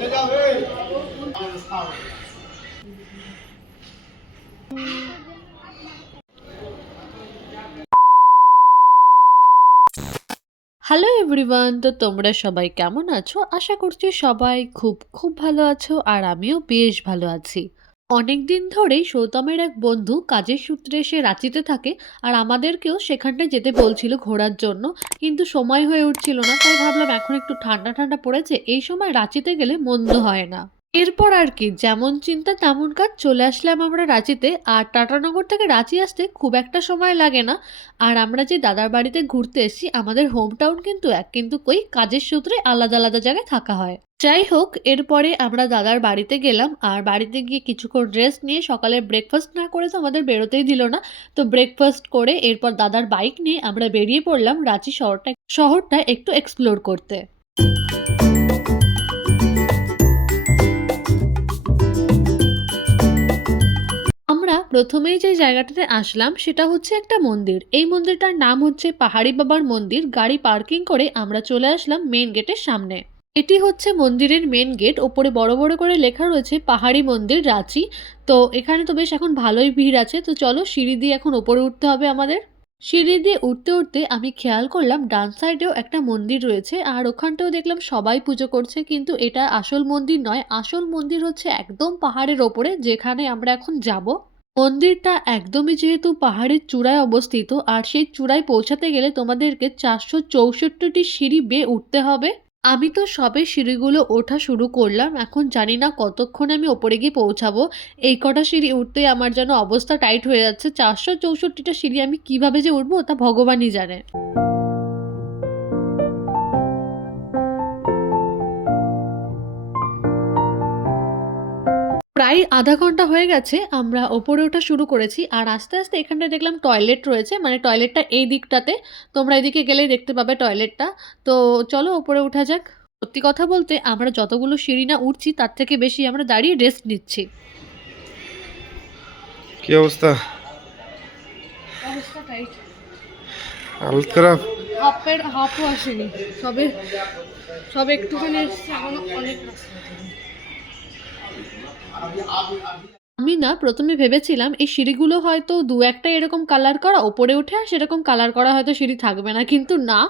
Hello everyone, তো তোমরা সবাই কেমন আছো? আশা করছি সবাই খুব খুব ভালো আছো, আর আমিও বেশ ভালো আছি। অনেকদিন ধরেই সৌতমের এক বন্ধু কাজের সূত্রে এসে রাঁচিতে থাকে, আর আমাদেরকেও সেখানটায় যেতে বলছিল ঘোরার জন্য, কিন্তু সময় হয়ে উঠছিল না। তাই ভাবলাম এখন একটু ঠান্ডা ঠান্ডা পড়েছে, এই সময় রাঁচিতে গেলে মন্দ হয় না। এরপর আর কি, যেমন চিন্তা তেমন কাজ, চলে আসলাম আমরা রাঁচিতে। আর টাটানগর থেকে রাঁচি আসতে খুব একটা সময় লাগে না। আর আমরা যে দাদার বাড়িতে ঘুরতে এসেছি, আমাদের হোম টাউন কিন্তু এক, কিন্তু কই কাজের সূত্রে আলাদা আলাদা জায়গায় থাকা হয়। যাই হোক, এরপরে আমরা দাদার বাড়িতে গেলাম, আর বাড়িতে গিয়ে কিছুক্ষণ রেস্ট নিয়ে, সকালে ব্রেকফাস্ট না করে তো আমাদের বেরোতেই দিল না। তো ব্রেকফাস্ট করে এরপর দাদার বাইক নিয়ে আমরা বেরিয়ে পড়লাম রাঁচি শহরটা একটু এক্সপ্লোর করতে। আমরা প্রথমেই যে জায়গাটাতে আসলাম সেটা হচ্ছে একটা মন্দির। এই মন্দিরটার নাম হচ্ছে পাহাড়ি বাবার মন্দির। গাড়ি পার্কিং করে আমরা চলে আসলাম মেন গেটের সামনে। এটি হচ্ছে মন্দিরের মেন গেট। ওপরে বড় বড় করে লেখা রয়েছে পাহাড়ি মন্দির রাঁচি। তো এখানে তো বেশ এখন ভালোই ভিড় আছে। তো চলো, সিঁড়ি দিয়ে এখন ওপরে উঠতে হবে আমাদের। সিঁড়ি দিয়ে উঠতে উঠতে আমি খেয়াল করলাম ডান সাইডেও একটা মন্দির রয়েছে, আর ওখানটাও দেখলাম সবাই পুজো করছে, কিন্তু এটা আসল মন্দির নয়। আসল মন্দির হচ্ছে একদম পাহাড়ের ওপরে, যেখানে আমরা এখন যাব। মন্দিরটা একদমই যেহেতু পাহাড়ের চূড়ায় অবস্থিত, আর সেই চূড়ায় পৌঁছাতে গেলে তোমাদেরকে 464টি সিঁড়ি বেয়ে উঠতে হবে। আমি তো সবে সিঁড়িগুলো ওঠা শুরু করলাম, এখন জানি না কতক্ষণে আমি ওপরে গিয়ে পৌঁছাবো। এই কটা সিঁড়ি উঠতেই আমার যেন অবস্থা টাইট হয়ে যাচ্ছে। 464টা সিঁড়ি আমি কিভাবে যে উঠবো তা ভগবানই জানে। প্রায় আধা ঘন্টা হয়ে গেছে আমরা ওপরে ওঠা শুরু করেছি, আর আস্তে আস্তে এখানটায় দেখলাম টয়লেট রয়েছে, মানে টয়লেটটা এই দিকটাতে। তোমরা এদিকে গেলেই দেখতে পাবে টয়লেটটা। তো চলো ওপরে ওঠা যাক। সত্যি কথা বলতে আমরা যতগুলো সিঁড়ি না উঠছি, তার থেকে বেশি আমরা দাঁড়িয়ে রেস্ট নিচ্ছি। কি অবস্থা? অবস্থা টাইট। হালত খারাপ। হাফও আসেনি, সবে সবে একটুখানি এসছে, এখনো অনেক রাস্তা। আমি না প্রথমে ভেবেছিলাম এই সিঁড়িগুলো হয়তো দু একটা এরকম কালার করা, ওপরে উঠে আর সেরকম কালার করা হয়তো সিঁড়ি থাকবে না, কিন্তু না।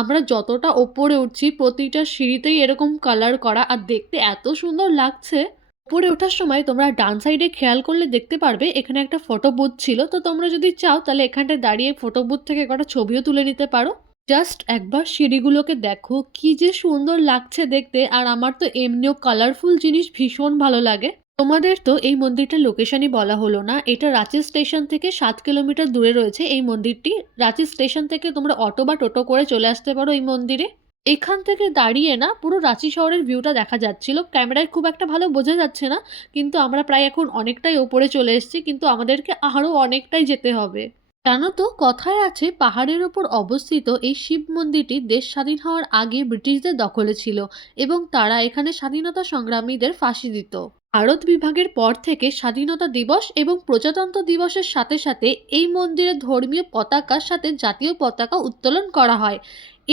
আমরা যতটা ওপরে উঠছি প্রতিটা সিঁড়িতেই এরকম কালার করা, আর দেখতে এত সুন্দর লাগছে। উপরে ওঠার সময় তোমরা ডান সাইডে খেয়াল করলে দেখতে পারবে এখানে একটা ফটো বুথ ছিল। তো তোমরা যদি চাও তাহলে এখানটায় দাঁড়িয়ে ফটো বুথ থেকে কটা ছবিও তুলে নিতে পারো। জাস্ট একবার সিঁড়িগুলোকে দেখো, কি যে সুন্দর লাগছে দেখতে। আর আমার তো এমনিও কালারফুল জিনিস ভীষণ ভালো লাগে। তোমাদের তো এই মন্দিরটার লোকেশনই বলা হলো না। এটা রাঁচি স্টেশন থেকে 7 কিলোমিটার দূরে রয়েছে এই মন্দিরটি। রাঁচি স্টেশন থেকে তোমরা অটো বা টোটো করে চলে আসতে পারো এই মন্দিরে। এখান থেকে দাঁড়িয়ে না পুরো রাঁচি শহরের ভিউটা দেখা যাচ্ছিল। ক্যামেরায় খুব একটা ভালো বোঝা যাচ্ছে না, কিন্তু আমরা প্রায় এখন অনেকটাই ওপরে চলে এসেছি, কিন্তু আমাদেরকে আরও অনেকটাই যেতে হবে। জানো তো, কথায় আছে পাহাড়ের ওপর অবস্থিত এই শিব মন্দিরটি দেশ স্বাধীন হওয়ার আগে ব্রিটিশদের দখলে ছিল, এবং তারা এখানে স্বাধীনতা সংগ্রামীদের ফাঁসি দিত। ভারত বিভাগের পর থেকে স্বাধীনতা দিবস এবং প্রজাতন্ত্র দিবসের সাথে সাথে এই মন্দিরে ধর্মীয় পতাকার সাথে জাতীয় পতাকা উত্তোলন করা হয়।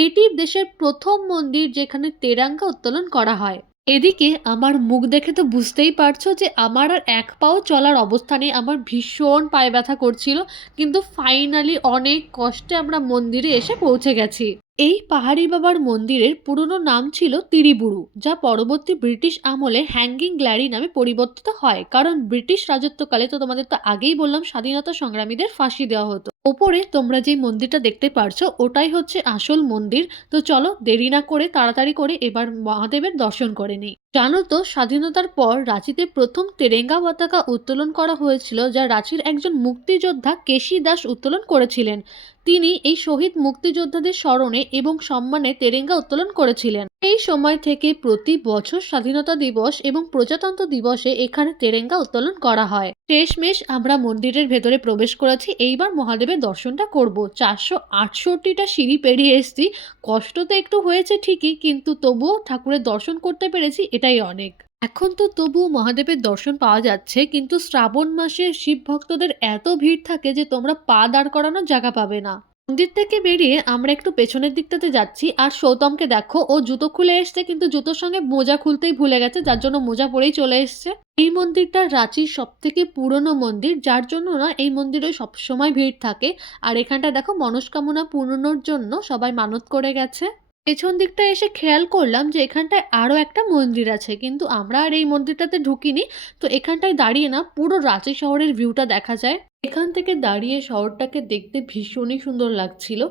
এটি দেশের প্রথম মন্দির যেখানে তেরাঙ্গা উত্তোলন করা হয়। এদিকে আমার মুখ দেখে তো বুঝতেই পারছো যে আমার আর এক পাও চলার অবস্থা নেই। আমার ভীষণ পায়ে ব্যথা করছিল, কিন্তু ফাইনালি অনেক কষ্টে আমরা মন্দিরে এসে পৌঁছে গেছি। এই পাহাড়ি বাবার মন্দিরের পুরনো নাম ছিল তিরিবুরু, যা পরবর্তী ব্রিটিশ আমলে হ্যাঙ্গিং গ্ল্যারি নামে পরিবর্তিত হয়, কারণ ব্রিটিশ রাজত্বকালে তো তোমাদের তো আগেই বললাম স্বাধীনতা সংগ্রামীদের ফাঁসি দেওয়া হতো। ওপরে তোমরা যে মন্দিরটা দেখতে পারছো ওটাই হচ্ছে আসল মন্দির। তো চলো দেরি না করে তাড়াতাড়ি করে এবার মহাদেবের দর্শন করে নিই। জানো তো, স্বাধীনতার পর রাঁচিতে প্রথম তেরেঙ্গা পতাকা উত্তোলন করা হয়েছিল, যা রাঁচির একজন মুক্তিযোদ্ধা কেশি দাস উত্তোলন করেছিলেন। তিনি এই শহীদ মুক্তিযোদ্ধাদের স্মরণে এবং সম্মানে তেরেঙ্গা উত্তোলন করেছিলেন। এই সময় থেকে প্রতি বছর স্বাধীনতা দিবস এবং প্রজাতন্ত্র দিবসে এখানে তেরেঙ্গা উত্তোলন করা হয়। শেষমেশ আমরা মন্দিরের ভেতরে প্রবেশ করেছি, এইবার মহাদেবের দর্শনটা করব। 468টা সিঁড়ি পেরিয়ে এসেছি। কষ্ট তো একটু হয়েছে ঠিকই, কিন্তু তবুও ঠাকুরের দর্শন করতে পেরেছি, এটাই অনেক। এখন তো তবুও মহাদেবের দর্শন পাওয়া যাচ্ছে, কিন্তু শ্রাবণ মাসে শিব ভক্তদের এত ভিড় থাকে যে তোমরা পা দাঁড় করানোর জায়গা পাবে না। মন্দির থেকে বেরিয়ে আমরা একটু পেছনের দিকটাতে যাচ্ছি আর সৌতমকে দেখো ও জুতো খুলে এসছে কিন্তু জুতোর সঙ্গে মোজা খুলতেই ভুলে গেছে যার জন্য মোজা পরেই চলে এসছে। এই মন্দিরটা রাঁচির সবথেকে পুরনো মন্দির যার জন্য না এই মন্দিরে সবসময় ভিড় থাকে। আর এখানটায় দেখো মনস্কামনা পূরণের জন্য সবাই মানত করে গেছে। পেছন দিকটা এসে খেয়াল করলাম যে এখানটায় আরো একটা মন্দির আছে কিন্তু আমরা আর এই মন্দিরটাতে ঢুকিনি। তো এখানটায় দাঁড়িয়ে না পুরো রাঁচি শহরের ভিউটা দেখা যায়। এখান থেকে দাঁড়িয়ে শহরটাকে দেখতে ভীষণই সুন্দর লাগছিল।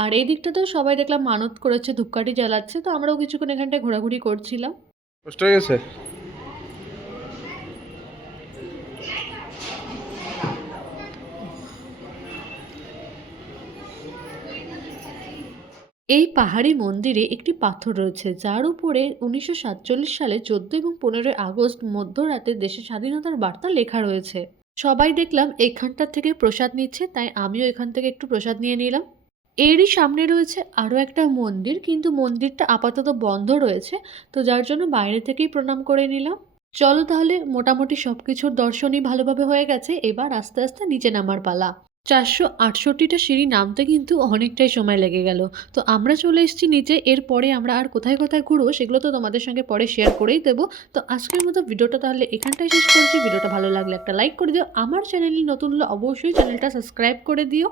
আর এই দিকটাতেও সবাই দেখলাম মানত করেছে, ধূপকাঠি জ্বালাচ্ছে, তো আমরাও কিছুক্ষণ এখানটায় ঘোরাঘুরি করছিলাম। কষ্ট হয়ে গেছে? এই পাহাড়ি মন্দিরে একটি পাথর রয়েছে যার উপরে 1947 সালে 14 এবং 15 আগস্ট মধ্যরাতে দেশের স্বাধীনতার বার্তা লেখা রয়েছে। সবাই দেখলাম এখানটা থেকে প্রসাদ নিচ্ছে, তাই আমিও এখান থেকে একটু প্রসাদ নিয়ে নিলাম। এরই সামনে রয়েছে আরও একটা মন্দির কিন্তু মন্দিরটা আপাতত বন্ধ রয়েছে, তো যার জন্য বাইরে থেকেই প্রণাম করে নিলাম। চলো তাহলে, মোটামুটি সব কিছুর দর্শনই ভালোভাবে হয়ে গেছে, এবার আস্তে আস্তে নিচে নামার পালা। 468টা সিঁড়ি নামতে কিন্তু অনেকটাই সময় লেগে গেল। তো আমরা চলে এসেছি নিচে। এরপরে আমরা আর কোথায় কোথায় ঘুরবো সেগুলো তো তোমাদের সঙ্গে পরে শেয়ার করেই দেবো। তো আজকের মতো ভিডিওটা তাহলে এখানটায় শেষ করছি। ভিডিওটা ভালো লাগলে একটা লাইক করে দিও। আমার চ্যানেলে নতুন হলে অবশ্যই চ্যানেলটা সাবস্ক্রাইব করে দিও।